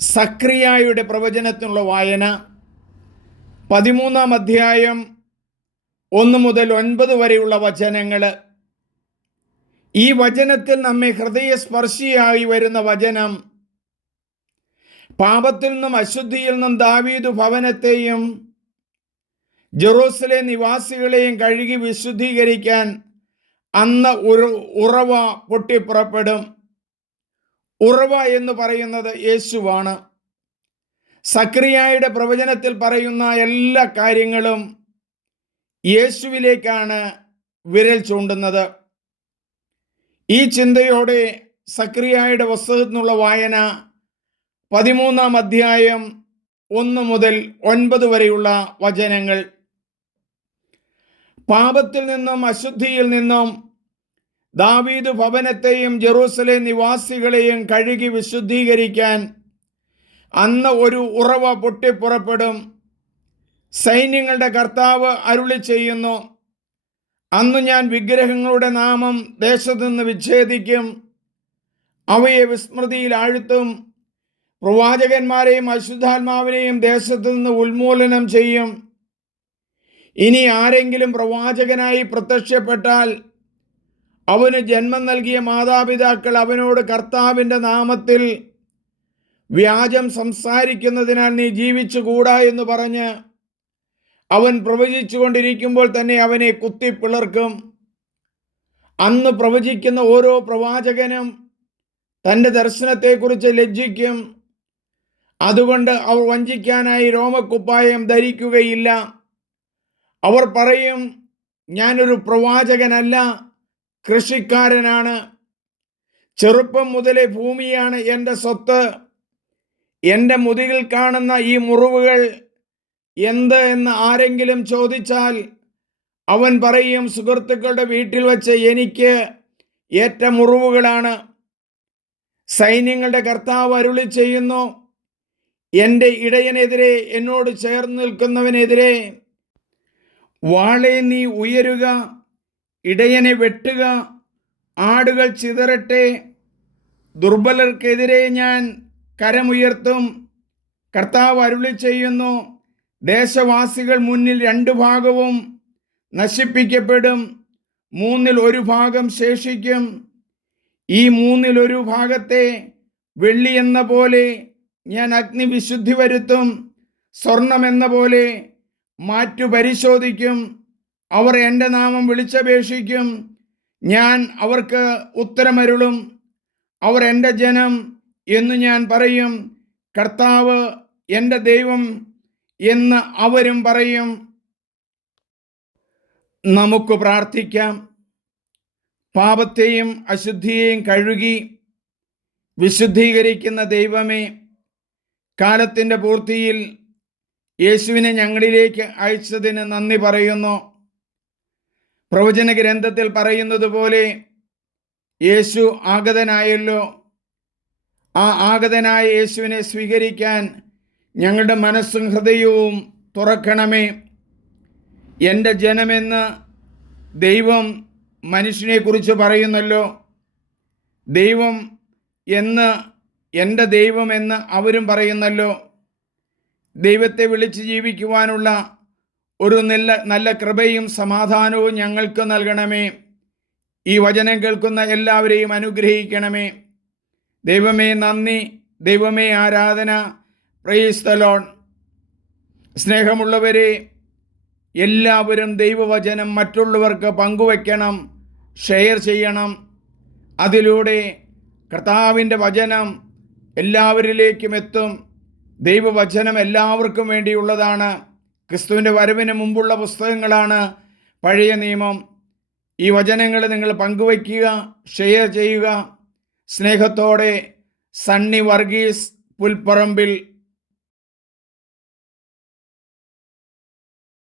സക്രിയായുടെ പ്രവചനത്തിനുള്ള വായന. പതിമൂന്നാം അധ്യായം ഒന്ന് മുതൽ ഒൻപത് വരെയുള്ള വചനങ്ങൾ. ഈ വചനത്തിൽ നമ്മെ ഹൃദയസ്പർശിയായി വരുന്ന വചനം. പാപത്തിൽ നിന്നും അശുദ്ധിയിൽ നിന്നും ദാവീദ് ഭവനത്തെയും ജെറൂസലേം നിവാസികളെയും കഴുകി വിശുദ്ധീകരിക്കാൻ അന്ന് ഒരു ഉറവ പൊട്ടിപ്പുറപ്പെടും. ഉറവ എന്ന് പറയുന്നത് യേശുവാണ്. സക്രിയായുടെ പ്രവചനത്തിൽ പറയുന്ന എല്ലാ കാര്യങ്ങളും യേശുവിലേക്കാണ് വിരൽ ചൂണ്ടുന്നത്. ഈ ചിന്തയോടെ സക്രിയായുടെ പുസ്തകത്തിൽ നിന്നുള്ള വായന പതിമൂന്നാം അധ്യായം ഒന്ന് മുതൽ ഒൻപത് വരെയുള്ള വചനങ്ങൾ. പാപത്തിൽ നിന്നും അശുദ്ധിയിൽ നിന്നും ദാവീദ് ഭവനത്തെയും ജെറൂസലേം നിവാസികളെയും കഴുകി വിശുദ്ധീകരിക്കാൻ അന്ന് ഒരു ഉറവ പൊട്ടിപ്പുറപ്പെടും. സൈന്യങ്ങളുടെ കർത്താവ് അരുളി ചെയ്യുന്നു അന്ന് ഞാൻ വിഗ്രഹങ്ങളുടെ നാമം ദേശത്തു നിന്ന് വിച്ഛേദിക്കും അവയെ വിസ്മൃതിയിൽ ആഴ്ത്തും പ്രവാചകന്മാരെയും അശുദ്ധാത്മാവിനെയും ദേശത്തു നിന്ന് ഉന്മൂലനം ചെയ്യും. ഇനി ആരെങ്കിലും പ്രവാചകനായി പ്രത്യക്ഷപ്പെട്ടാൽ അവന് ജന്മം നൽകിയ മാതാപിതാക്കൾ അവനോട് കർത്താവിന്റെ നാമത്തിൽ വ്യാജം സംസാരിക്കുന്നതിനാൽ നീ ജീവിച്ചുകൂടാ എന്ന് പറഞ്ഞ് അവൻ പ്രവചിച്ചുകൊണ്ടിരിക്കുമ്പോൾ തന്നെ അവനെ കുത്തിപ്പിളർക്കും അന്ന് പ്രവചിക്കുന്ന ഓരോ പ്രവാചകനും തന്റെ ദർശനത്തെക്കുറിച്ച് ലജ്ജിക്കും. അതുകൊണ്ട് അവർ വഞ്ചിക്കാനായി രോമക്കുപ്പായം ധരിക്കുകയില്ല. അവർ പറയും ഞാനൊരു പ്രവാചകനല്ല. കൃഷിക്കാരനാണ്. ചെറുപ്പം മുതലേ ഭൂമിയാണ് എന്റെ സ്വത്ത്. എന്റെ മുതുകിൽ കാണുന്ന ഈ മുറിവുകൾ എന്ത് എന്ന് ആരെങ്കിലും ചോദിച്ചാൽ അവൻ പറയും സുഹൃത്തുക്കളുടെ വീട്ടിൽ വച്ച് എനിക്ക് ഏറ്റ മുറിവുകളാണ്. സൈന്യങ്ങളുടെ കർത്താവ് അരുളി ചെയ്യുന്നു എന്റെ ഇടയനെതിരെ എന്നോട് ചേർന്ന് നിൽക്കുന്നവനെതിരെ. വാളെ നീ ഉയരുക ഇടയനെ വെട്ടുക ആടുകൾ ചിതറട്ടെ ദുർബലർക്കെതിരെ ഞാൻ കരമുയർത്തും. കർത്താവ് അരുളി ചെയ്യുന്നു ദേശവാസികൾ മുന്നിൽ രണ്ട് ഭാഗവും നശിപ്പിക്കപ്പെടും. മൂന്നിൽ ഒരു ഭാഗം ശേഷിക്കും. ഈ മൂന്നിൽ ഒരു ഭാഗത്തെ വെള്ളി എന്ന പോലെ ഞാൻ അഗ്നിവിശുദ്ധി വരുത്തും. സ്വർണമെന്ന പോലെ മാറ്റു പരിശോധിക്കും. അവർ എന്റെ നാമം വിളിച്ചപേക്ഷിക്കും. ഞാൻ അവർക്ക് ഉത്തരമരുളും. അവർ എന്റെ ജനം എന്ന് ഞാൻ പറയും. കർത്താവ് എന്റെ ദൈവം എന്ന് അവരും പറയും. നമുക്ക് പ്രാർത്ഥിക്കാം. പാപത്തെയും അശുദ്ധിയെയും കഴുകി വിശുദ്ധീകരിക്കുന്ന ദൈവമേ കാലത്തിന്റെ പൂർത്തിയിൽ യേശുവിനെ ഞങ്ങളിലേക്ക് അയച്ചതിന് നന്ദി പറയുന്നു. പ്രവചന ഗ്രന്ഥത്തിൽ പറയുന്നത് പോലെ യേശു ആഗതനായല്ലോ. ആ ആഗതനായ യേശുവിനെ സ്വീകരിക്കാൻ ഞങ്ങളുടെ മനസ്സും ഹൃദയവും തുറക്കണമേ. എന്റെ ജനമെന്ന് ദൈവം മനുഷ്യനെക്കുറിച്ച് പറയുന്നല്ലോ. ദൈവം എന്ന് എന്റെ ദൈവമെന്ന് അവരും പറയുന്നല്ലോ. ദൈവത്തെ വിളിച്ച് ജീവിക്കുവാനുള്ള ഒരു നല്ല നല്ല കൃപയും സമാധാനവും ഞങ്ങൾക്ക് നൽകണമേ. ഈ വചനം കേൾക്കുന്ന എല്ലാവരെയും അനുഗ്രഹിക്കണമേ. ദൈവമേ നന്ദി. ദൈവമേ ആരാധന. പ്രൈസ്തലോൺ സ്നേഹമുള്ളവരെ എല്ലാവരും ദൈവവചനം മറ്റുള്ളവർക്ക് പങ്കുവയ്ക്കണം ഷെയർ ചെയ്യണം. അതിലൂടെ കർത്താവിന്റെ വചനം എല്ലാവരിലേക്കും എത്തും. ദൈവവചനം എല്ലാവർക്കും വേണ്ടിയുള്ളതാണ്. ക്രിസ്തുവിന്റെ വരവിന് മുമ്പുള്ള പുസ്തകങ്ങളാണ് പഴയ നിയമം. ഈ വചനങ്ങൾ നിങ്ങൾ പങ്കുവയ്ക്കുക ഷെയർ ചെയ്യുക. സ്നേഹത്തോടെ സണ്ണി വർഗീസ് പുൽപ്പറമ്പിൽ